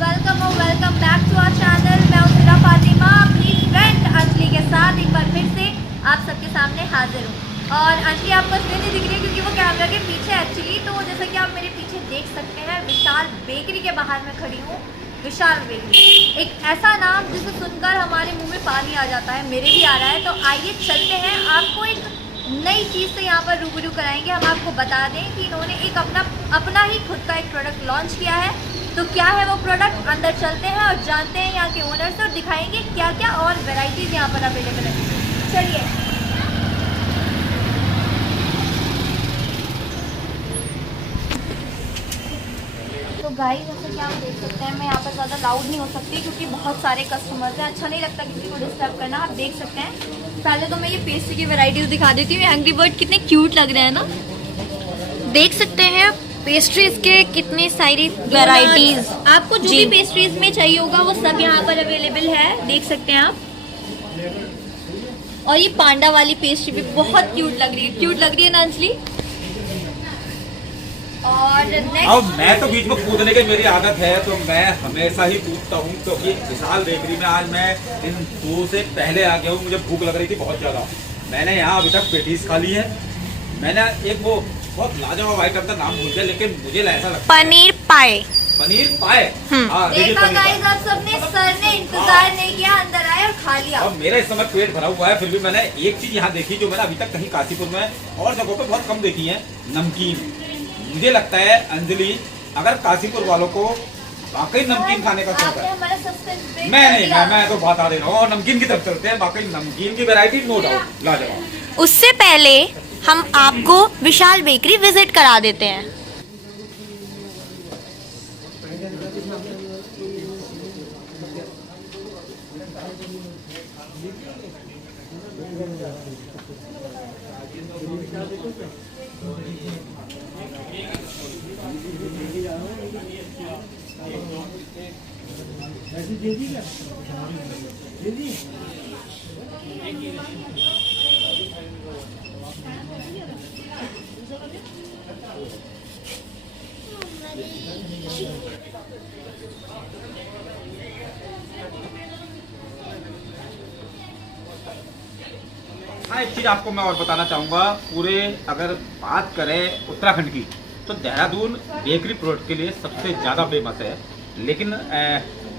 Welcome back to our channel. मैं उसिरा फातिमा अपनी friend Anjali के साथ एक बार फिर से आप सबके सामने हाजिर हूँ। और अंजलि आपको इसलिए नहीं दिख रही है क्योंकि वो कैमरा के पीछे एक्चुअली। तो जैसा कि आप मेरे पीछे देख सकते हैं, विशाल बेकरी के बाहर मैं खड़ी हूँ। विशाल बेकरी, एक ऐसा नाम जिसे सुनकर हमारे मुँह में पानी आ जाता है, मेरे भी आ रहा है। तो आइए चलते हैं, आपको एक नई चीज़ से यहाँ पर रूबरू कराएंगे। हम आपको बता दें कि इन्होंने एक अपना ही खुद का एक प्रोडक्ट लॉन्च किया है। तो क्या है वो प्रोडक्ट, अंदर चलते हैं और जानते हैं यहाँ के ओनर से और दिखाएंगे क्या क्या और वैरायटीज़ यहाँ पर अवेलेबल है। चलिए। तो गाइस, जैसे कि आप देख सकते हैं, मैं यहाँ पर ज़्यादा लाउड नहीं हो सकती क्योंकि बहुत सारे कस्टमर्स हैं, अच्छा नहीं लगता किसी को डिस्टर्ब करना। आप देख सकते हैं, पहले तो मैं ये पेस्ट्री की वैरायटीज़ दिखा देती हूँ। एंग्री बर्ड कितने क्यूट लग रहे हैं ना, देख सकते हैं। पेस्ट्रीज के कितनी सारी वैरायटीज, आपको जो भी पेस्ट्रीज में चाहिए होगा वो सब यहाँ पर अवेलेबल है, देख सकते हैं आप। और ये पांडा वाली पेस्ट्री भी बहुत क्यूट लग रही है, क्यूट लग रही है ना अंजलि। और नेक्स्ट, अब मैं तो बीच में कूदने की मेरी आदत है, तो मैं हमेशा ही कूदता हूँ। क्योंकि विशाल बेकरी में आज मैं इन 2 से पहले आ गया हूँ। मुझे भूख लग रही थी बहुत ज़्यादा। मैंने यहाँ अभी तक पेटीज खा ली है। मैंने एक वो बहुत लाजवाब आइटम का नाम भूल गया, लेकिन मुझे ऐसा लगता है पनीर पाए। पनीर पाए। देखा गाइस, आप सबने, सर ने इंतजार नहीं किया, अंदर आए और खा लिया। अब मेरा इस समय पेट भरा हुआ है, फिर भी मैंने एक चीज यहाँ देखी जो मैंने अभी तक कहीं काशीपुर में और जगहों पे बहुत कम देखी है, नमकीन। मुझे लगता है अंजलि, अगर काशीपुर वालों को वाकई नमकीन खाने का शौक है, मैं तो बता दे रहा हूँ। और नमकीन की तरफ चलते हैं। वाकई नमकीन की वैरायटी नो डाउट लाजवाब। उससे पहले हम आपको विशाल बेकरी विजिट करा देते हैं। हाँ, एक चीज आपको मैं और बताना चाहूँगा। पूरे अगर बात करें उत्तराखंड की, तो देहरादून बेकरी प्रोडक्ट के लिए सबसे ज़्यादा फेमस है। लेकिन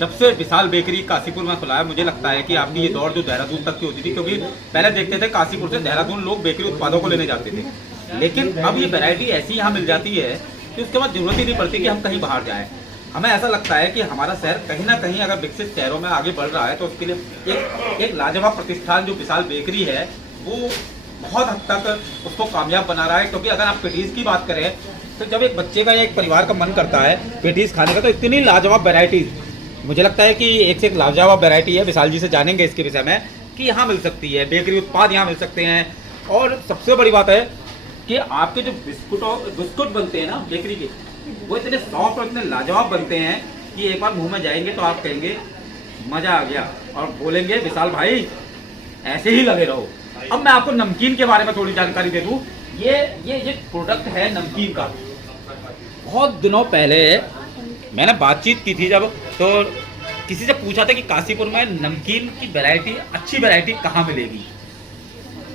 जब से विशाल बेकरी काशीपुर में खुला है, मुझे लगता है कि आपकी ये दौड़ जो देहरादून तक की होती थी, क्योंकि पहले देखते थे काशीपुर से देहरादून लोग बेकरी उत्पादों को लेने जाते थे, लेकिन अब ये वैरायटी ऐसी यहाँ मिल जाती है कि उसके बाद जरूरत ही नहीं पड़ती कि हम कहीं बाहर जाएँ। हमें ऐसा लगता है कि हमारा शहर कहीं ना कहीं अगर विकसित शहरों में आगे बढ़ रहा है, तो उसके लिए एक लाजवाब प्रतिष्ठान जो विशाल बेकरी है, वो बहुत हद तक उसको कामयाब बना रहा है। क्योंकि अगर आप पेटीज की बात करें, तो जब एक बच्चे का या एक परिवार का मन करता है पेटीज खाने का, तो इतनी लाजवाब वैरायटीज, मुझे लगता है कि एक से एक लाजवाब वैरायटी है। विशाल जी से जानेंगे इसके विषय में कि यहाँ मिल सकती है, बेकरी उत्पाद यहाँ मिल सकते हैं। और सबसे बड़ी बात है कि आपके जो बिस्कुट बनते हैं ना बेकरी के, वो इतने सॉफ्ट और इतने लाजवाब बनते हैं कि एक बार मुँह में जाएंगे तो आप कहेंगे मज़ा आ गया, और बोलेंगे विशाल भाई ऐसे ही लगे रहो। अब मैं आपको नमकीन के बारे में थोड़ी जानकारी दे दूं। ये प्रोडक्ट है नमकीन का। बहुत दिनों पहले मैंने बातचीत की थी, जब तो किसी से पूछा था कि काशीपुर में नमकीन की वैरायटी, अच्छी वैरायटी कहाँ मिलेगी,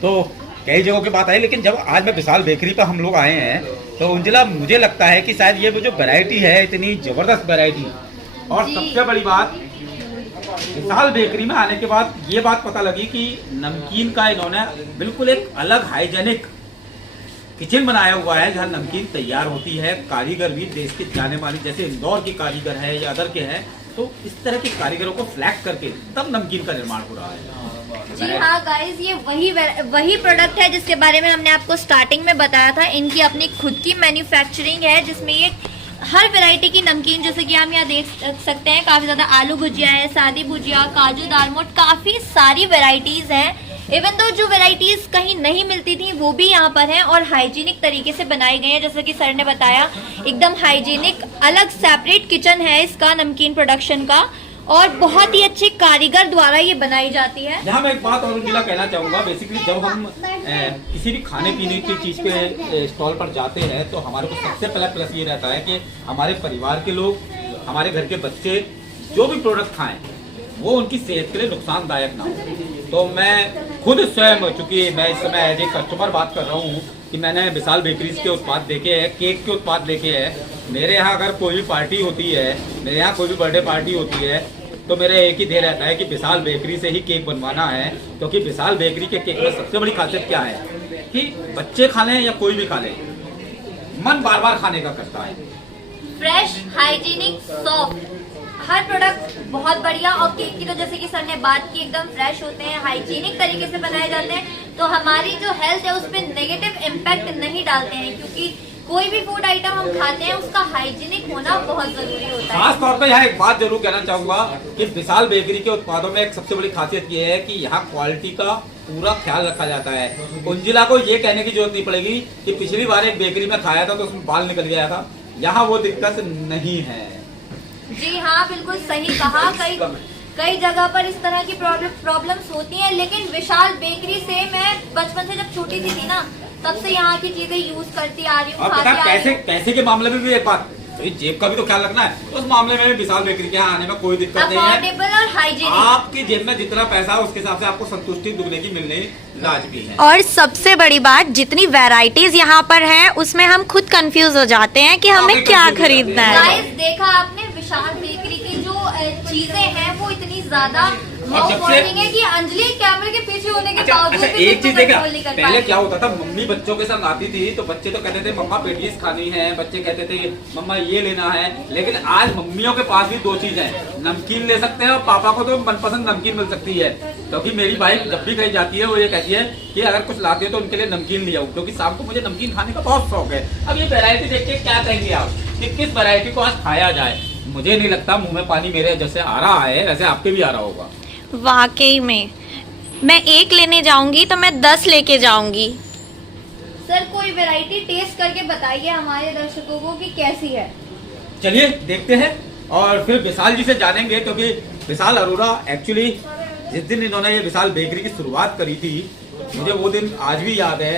तो कई जगहों की बात आई। लेकिन जब आज मैं विशाल बेकरी पर हम लोग आए हैं, तो उंजला मुझे लगता है कि शायद ये वो जो वैरायटी है, इतनी ज़बरदस्त वैरायटी। और सबसे बड़ी बात, विशाल बेकरी में आने के बाद ये बात पता लगी कि नमकीन का इन्होंने बिल्कुल एक अलग हाइजेनिक किचन बनाया हुआ है, जहाँ नमकीन तैयार होती है। कारीगर भी देश के जाने माने, जैसे इंदौर के कारीगर है या अदर के हैं, तो इस तरह के कारीगरों को सिलेक्ट करके तब नमकीन का निर्माण हो रहा है। जी हाँ गाइज, ये वही प्रोडक्ट है जिसके बारे में हमने आपको स्टार्टिंग में बताया था। इनकी अपनी खुद की मैन्युफैक्चरिंग है, जिसमें ये हर वैरायटी की नमकीन, जैसे कि हम यहाँ देख सकते हैं, काफ़ी ज़्यादा आलू भुजिया है, सादी भुजिया, काजू दालमोट, काफ़ी सारी वैरायटीज़ हैं। इवन तो जो वैरायटीज़ कहीं नहीं मिलती थी वो भी यहाँ पर हैं और हाइजीनिक तरीके से बनाए गए हैं। जैसे कि सर ने बताया, एकदम हाइजीनिक, अलग सेपरेट किचन है इसका नमकीन प्रोडक्शन का, और बहुत ही अच्छे कारीगर द्वारा ये बनाई जाती है। यहाँ मैं एक बात और जिला कहना चाहूँगा। बेसिकली जब हम किसी भी खाने पीने की चीज़ पे स्टॉल पर जाते हैं, तो हमारे को सबसे पहला प्लस ये रहता है कि हमारे परिवार के लोग हमारे घर के बच्चे जो भी प्रोडक्ट खाएं वो उनकी सेहत के लिए नुकसानदायक ना हो। तो मैं खुद स्वयं, चूंकि मैं इस समय एज ए कस्टमर बात कर रहा हूँ कि मैंने विशाल बेकरीज के उत्पाद देखे हैं, केक के उत्पाद देखे हैं। मेरे यहाँ अगर कोई भी पार्टी होती है, मेरे यहाँ कोई भी बर्थडे पार्टी होती है, तो मेरे एक ही ध्येय रहता है कि विशाल बेकरी से ही केक बनवाना है। क्योंकि विशाल बेकरी के केक में सबसे बड़ी खासियत क्या है कि बच्चे खा लें या कोई भी खा ले, मन बार बार खाने का करता है। फ्रेश, हाइजीनिक, सॉफ्ट, हर प्रोडक्ट बहुत बढ़िया। और केक की तो जैसे कि सर ने बात की, एकदम फ्रेश होते हैं, हाइजीनिक तरीके से बनाए जाते हैं, तो हमारी जो हेल्थ है उस पर नेगेटिव इम्पैक्ट नहीं डालते हैं। क्योंकि कोई भी फूड आइटम हम खाते हैं उसका हाइजीनिक होना बहुत जरूरी होता है। खास तौर पे यहाँ एक बात जरूर कहना चाहूंगा कि विशाल बेकरी के उत्पादों में एक सबसे बड़ी खासियत ये है कि यहाँ क्वालिटी का पूरा ख्याल रखा जाता है। कुंजिला को ये कहने की जरूरत नहीं पड़ेगी कि पिछली बार एक बेकरी में खाया था तो उसमें बाल निकल गया था, यहाँ वो दिक्कत नहीं है। जी हाँ, बिल्कुल सही कहा। कई जगह पर इस तरह की प्रॉब्लम्स होती हैं, लेकिन विशाल बेकरी से मैं बचपन से जब छोटी सी थी ना, तब से यहाँ की चीजें यूज करती आ रही हूँ, खाती आ रही हूँ। पैसे के मामले में भी एक बात, तो जेब का भी तो ख्याल रखना है। उस मामले में भी विशाल बेकरी के यहाँ आने में कोई दिक्कत नहीं है। अफोर्डेबल और हाइजीनिक। आपकी जेब में जितना पैसा है उसके हिसाब से आपको संतुष्टि दुगने की मिलने लाजमी है। और सबसे बड़ी बात, जितनी वैरायटीज यहाँ पर हैं उसमें हम खुद कंफ्यूज हो जाते हैं कि हमें क्या खरीदना है। गाइस, देखा आपने विशाल बेकरी की जो चीजें हैं वो इतनी ज्यादा माउथ-वाटरिंग है कि अंजलि कैमरे के पीछे होने के बावजूद भी एक चीज देखा, कंट्रोल नहीं कर पा पहले रही। क्या होता था, मम्मी बच्चों के संग आती थी तो बच्चे तो कहते थे मम्मा पेटीज खानी है, बच्चे कहते थे मम्मा ये लेना है। लेकिन आज मम्मियों के पास भी दो चीज है, नमकीन ले सकते हैं और पापा को तो मनपसंद नमकीन मिल सकती है। क्योंकि मेरी वाइफ जब भी कहीं जाती है वो ये कहती है कि अगर कुछ लाते हो तो उनके लिए नमकीन ले आओ, क्योंकि शाम को मुझे नमकीन खाने का बहुत शौक है। अब ये वैरायटी देख के क्या कहेंगे आप कि किस वैरायटी को आज खाया जाए? मुझे नहीं लगता, मुंह में पानी मेरे जैसे आ रहा है वैसे आपके भी आ रहा होगा। वाकई में मैं एक लेने जाऊंगी तो मैं 10 लेके जाऊंगी। सर, कोई वैरायटी टेस्ट करके बताइए हमारे दर्शकों को कि कैसी है। चलिए देखते हैं और फिर विशाल जी से जानेंगे, क्योंकि विशाल अरोड़ा एक्चुअली जिस दिन इन्होंने ये विशाल बेकरी की शुरुआत करी थी, मुझे वो दिन आज भी याद है।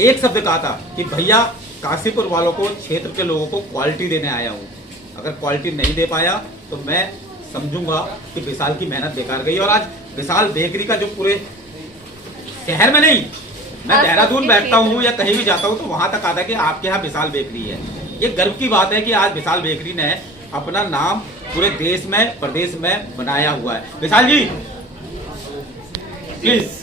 एक शब्द कहा था कि भैया काशीपुर वालों को, क्षेत्र के लोगों को क्वालिटी देने आया हूँ, अगर क्वालिटी नहीं दे पाया तो मैं समझूंगा कि विशाल की मेहनत बेकार गई। और आज विशाल बेकरी का जो पूरे शहर में नहीं, मैं देहरादून बैठता हूँ या कहीं भी जाता हूँ तो वहां तक आता है कि आपके यहाँ विशाल बेकरी है। ये गर्व की बात है कि आज विशाल बेकरी ने अपना नाम पूरे देश में, प्रदेश में बनाया हुआ है। विशाल जी प्लीज,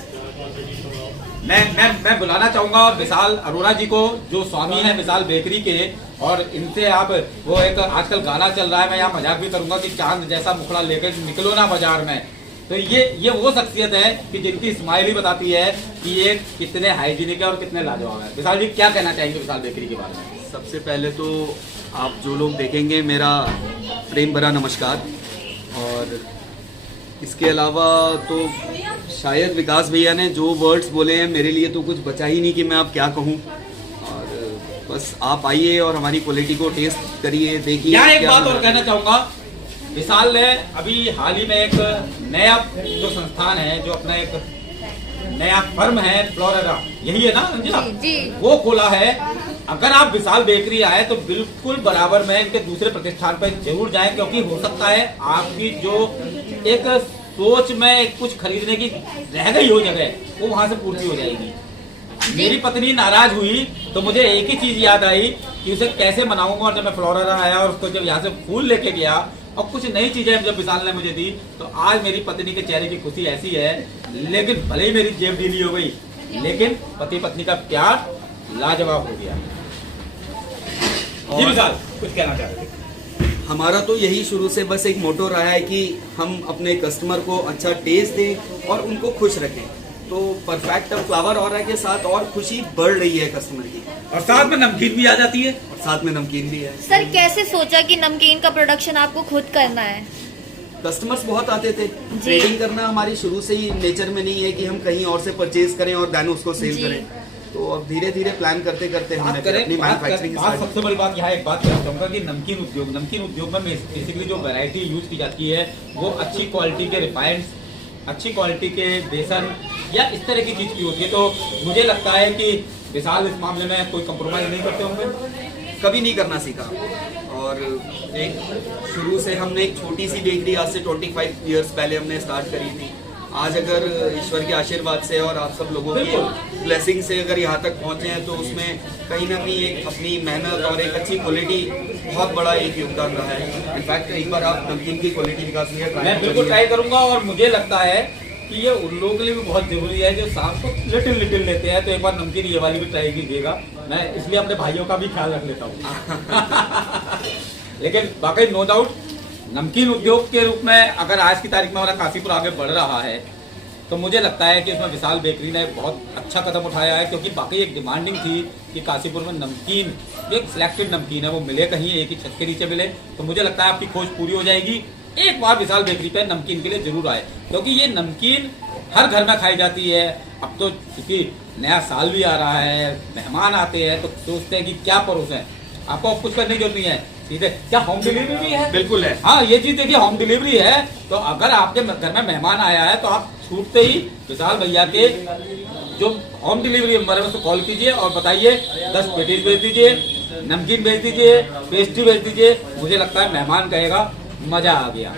मैं बुलाना चाहूंगा विशाल अरोड़ा जी को, जो स्वामी है विशाल बेकरी के। और इनसे आप, वो एक आजकल गाना चल रहा है, मैं यहाँ मजाक भी करूंगा कि चांद जैसा मुखड़ा लेकर निकलो ना बाजार में। तो ये वो शख्सियत है कि जिनकी स्माइल ही बताती है कि ये कितने हाइजीनिक है और कितने लाजवाब है। विशाल जी क्या कहना चाहेंगे विशाल बेकरी के बारे में? सबसे पहले तो आप जो लोग देखेंगे, मेरा प्रेम भरा नमस्कार। और इसके अलावा तो शायद विकास भैया ने जो वर्ड्स बोले हैं, मेरे लिए तो कुछ बचा ही नहीं कि मैं अब क्या कहूँ। और बस आप आइए और हमारी क्वालिटी को टेस्ट करिए, देखिए। यहाँ एक बात और कहना चाहूंगा, विशाल ने अभी हाल ही में एक नया जो संस्थान है, जो अपना एक नया फर्म है, फ्लोरेरा, यही है ना अंजना? जी। वो खोला है। अगर आप विशाल बेकरी आए तो बिल्कुल बराबर में इनके दूसरे प्रतिष्ठान पर जरूर जाएं, क्योंकि हो सकता है आपकी जो एक सोच में कुछ खरीदने की रह गई हो जगह, वो वहां से पूर्ति हो जाएगी। मेरी पत्नी नाराज हुई तो मुझे एक ही चीज याद आई कि उसे कैसे मनाऊंगा। और जब मैं फ्लोरेरा आया और उसको जब यहाँ से फूल लेके गया और कुछ नई चीजें जब विशाल ने मुझे दी, तो आज मेरी पत्नी के चेहरे की खुशी ऐसी है। लेकिन भले ही मेरी जेब ढीली हो गई, लेकिन पति पत्नी का प्यार लाजवाब हो गया। जी विशाल, कुछ कहना चाहते थे? हमारा तो यही शुरू से बस एक मोटो रहा है कि हम अपने कस्टमर को अच्छा टेस्ट दें और उनको खुश रखें। तो परफेक्ट फ्लावर ऑरा के साथ और खुशी बढ़ रही है कस्टमर की, और साथ में नमकीन भी आ जाती है। और साथ में नमकीन भी है। सर, कैसे सोचा कि नमकीन का प्रोडक्शन आपको खुद करना है? कस्टमर्स बहुत आते थे। ट्रेडिंग करना हमारी शुरू से ही नेचर में नहीं है कि हम कहीं और से परचेज करें और देन उसको सेल जी। करें। तो अब धीरे धीरे प्लान करते करते हमने फिर अपनी मैन्युफैक्चरिंग सबसे बड़ी बात यहाँ एक बात कहना चाहूंगा कि नमकीन उद्योग में बेसिकली जो वैरायटी यूज की जाती है वो अच्छी क्वालिटी के रिफाइंड, अच्छी क्वालिटी के बेसन या इस तरह की चीज की होती है। तो मुझे लगता है कि विशाल इस मामले में कोई कंप्रोमाइज नहीं करते होंगे। कभी नहीं करना सीखा। और एक शुरू से हमने एक छोटी सी बेकरी आज से 25 इयर्स पहले हमने स्टार्ट करी थी। आज अगर ईश्वर के आशीर्वाद से और आप सब लोगों की ब्लेसिंग से अगर यहाँ तक पहुँचे हैं तो उसमें कहीं ना कहीं एक अपनी मेहनत और एक अच्छी क्वालिटी बहुत बड़ा एक योगदान रहा है। इनफैक्ट एक बार आप नमकीन की क्वालिटी विकास में मैं बिल्कुल ट्राई करूंगा और मुझे लगता है कि ये उन लोगों के लिए भी बहुत जरूरी है जो सांस को लिटिल लेते हैं, तो एक बार नमकीन ये वाली भी ट्राई कीजिएगा। मैं इसलिए अपने भाइयों का भी ख्याल रख लेता हूँ। लेकिन वाकई नो डाउट नमकीन उद्योग के रूप में अगर आज की तारीख में हमारा काशीपुर आगे बढ़ रहा है तो मुझे लगता है कि इसमें विशाल बेकरी ने बहुत अच्छा कदम उठाया है, क्योंकि बाकी एक डिमांडिंग थी कि काशीपुर में नमकीन एक सिलेक्टेड नमकीन है वो मिले कहीं एक ही छत के नीचे मिले। तो मुझे लगता है आपकी खोज पूरी हो जाएगी। एक बार विशाल बेकरी पे नमकीन के लिए जरूर आए, क्योंकि ये नमकीन हर घर में खाई जाती है। अब तो क्योंकि नया साल भी आ रहा है, मेहमान आते हैं तो सोचते हैं कि क्या परोसें, आपको कुछ करने की जरूरत नहीं है, सीधे क्या होम डिलीवरी भी है? बिल्कुल है। हाँ, ये चीज देखिए होम डिलीवरी है। तो अगर आपके घर में मेहमान आया है तो आप छूटते ही विशाल भैया के जो होम डिलीवरी नंबर है उसको कॉल कीजिए और बताइए 10 पेटीज भेज दीजिए, नमकीन भेज दीजिए, पेस्ट्री भेज दीजिए। मुझे लगता है मेहमान कहेगा मजा आ गया।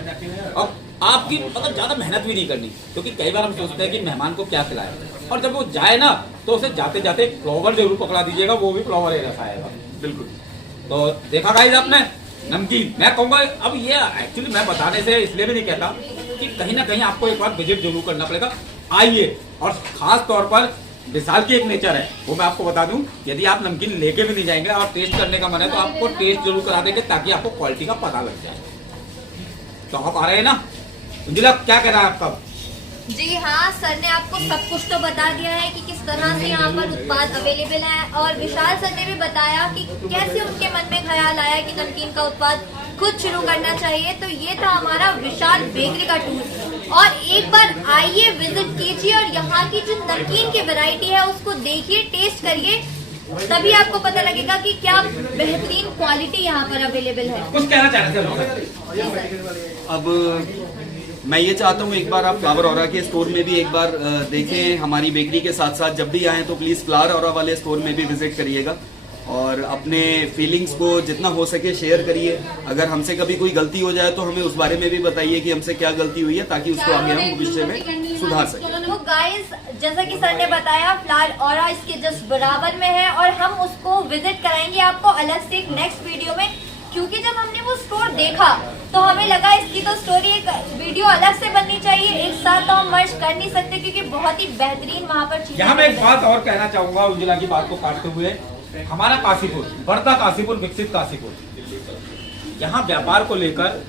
और आपकी मतलब ज्यादा मेहनत भी नहीं करनी, क्योंकि कई बार हम सोचते हैं कि मेहमान को क्या खिलाए, और जब वो जाए ना तो उसे जाते जाते फ्लावर जरूर पकड़ा दीजिएगा, वो भी फ्लावर ही रखाएगा। बिल्कुल। तो देखा गाइस आपने नमकीन, मैं कहूंगा अब ये एक्चुअली मैं बताने से इसलिए भी नहीं कहता कि कहीं ना कहीं आपको एक बार विजिट जरूर करना पड़ेगा। आइए, और खास तौर पर विशाल की एक नेचर है वो मैं आपको बता दूं, यदि आप नमकीन लेके भी नहीं जाएंगे और टेस्ट करने का मन है तो आपको टेस्ट जरूर करा देंगे ताकि आपको क्वालिटी का पता लग जाए। तो आप आ रहे हैं ना? अंजुला क्या कह रहा है आपका? जी हाँ, सर ने आपको सब कुछ तो बता दिया है कि किस तरह से यहाँ पर उत्पाद अवेलेबल है, और विशाल सर ने भी बताया कि कैसे उनके मन में ख्याल आया कि नमकीन का उत्पाद खुद शुरू करना चाहिए। तो ये था हमारा विशाल बेकरी का टूर, और एक बार आइए, विजिट कीजिए और यहाँ की जो नमकीन की वैरायटी है उसको देखिए, टेस्ट करिए, तभी आपको पता लगेगा कि क्या बेहतरीन क्वालिटी यहाँ पर अवेलेबल है। कुछ कहना चाह रहे थे? अब मैं ये चाहता हूँ एक बार आप फ्लावर ऑरा के स्टोर में भी एक बार देखें। हमारी बेकरी के साथ साथ जब भी आएँ तो प्लीज़ फ्लावर ऑरा वाले स्टोर में भी विजिट करिएगा और अपने फीलिंग्स को जितना हो सके शेयर करिए। अगर हमसे कभी कोई गलती हो जाए तो हमें उस बारे में भी बताइए कि हमसे क्या गलती हुई है, ताकि उसको आगे हम भविष्य में सुधार सकें। तो गाइस, जैसा कि सर ने बताया, फ्लावर ऑरा इसके जस्ट बराबर में है और हम उसको विजिट कराएंगे आपको अलग से एक नेक्स्ट वीडियो में, क्योंकि जब हमने वो स्टोर देखा तो हमें लगा इसकी तो स्टोरी एक वीडियो अलग से बननी चाहिए, एक साथ तो हम मर्ज कर नहीं सकते क्योंकि बहुत ही बेहतरीन वहाँ पर चीजें। यहाँ मैं एक बात और कहना चाहूंगा उज्ज्वला की बात को काटते हुए, हमारा काशीपुर, बढ़ता काशीपुर, विकसित काशीपुर, यहाँ व्यापार को लेकर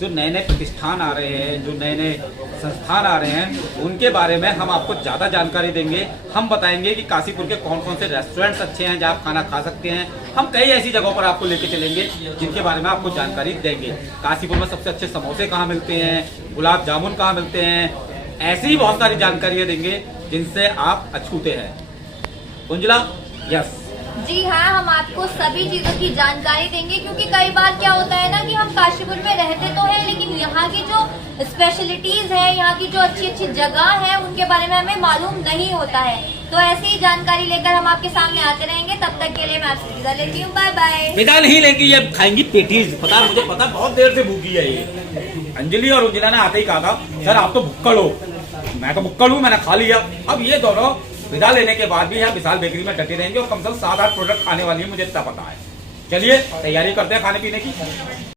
जो नए नए प्रतिष्ठान आ रहे हैं, जो नए नए संस्थान आ रहे हैं, उनके बारे में हम आपको ज़्यादा जानकारी देंगे। हम बताएंगे कि काशीपुर के कौन कौन से रेस्टोरेंट्स अच्छे हैं जहाँ आप खाना खा सकते हैं। हम कई ऐसी जगहों पर आपको लेके चलेंगे जिनके बारे में आपको जानकारी देंगे। काशीपुर में सबसे अच्छे समोसे कहाँ मिलते हैं, गुलाब जामुन कहाँ मिलते हैं, ऐसी ही बहुत सारी जानकारियाँ देंगे जिनसे आप अछूते हैं। उज्ज्वला, यस जी हाँ, हम आपको सभी चीजों की जानकारी देंगे, क्योंकि कई बार क्या होता है ना कि हम काशीपुर में रहते तो हैं लेकिन यहाँ की जो स्पेशलिटीज है, यहाँ की जो अच्छी अच्छी जगह है उनके बारे में हमें मालूम नहीं होता है। तो ऐसी ही जानकारी लेकर हम आपके सामने आते रहेंगे। तब तक के लिए मैं आपसे विदा लेती हूँ, बाय बाय। विदा नहीं लेंगी, ये खाएंगी पेटीज। पता, मुझे पता, बहुत देर से भूखी है ये। अंजलि और उज्ज्वला ने आते ही कहा था सर आप तो भुक्कड़ हो, मैं तो भुक्कड़ हूँ, मैंने खा लिया। अब ये दोनों विदा लेने के बाद भी यहाँ विशाल बेकरी में डटे रहेंगे और कम से कम 7-8 प्रोडक्ट खाने वाली है, मुझे इतना पता है। चलिए तैयारी करते हैं खाने पीने की।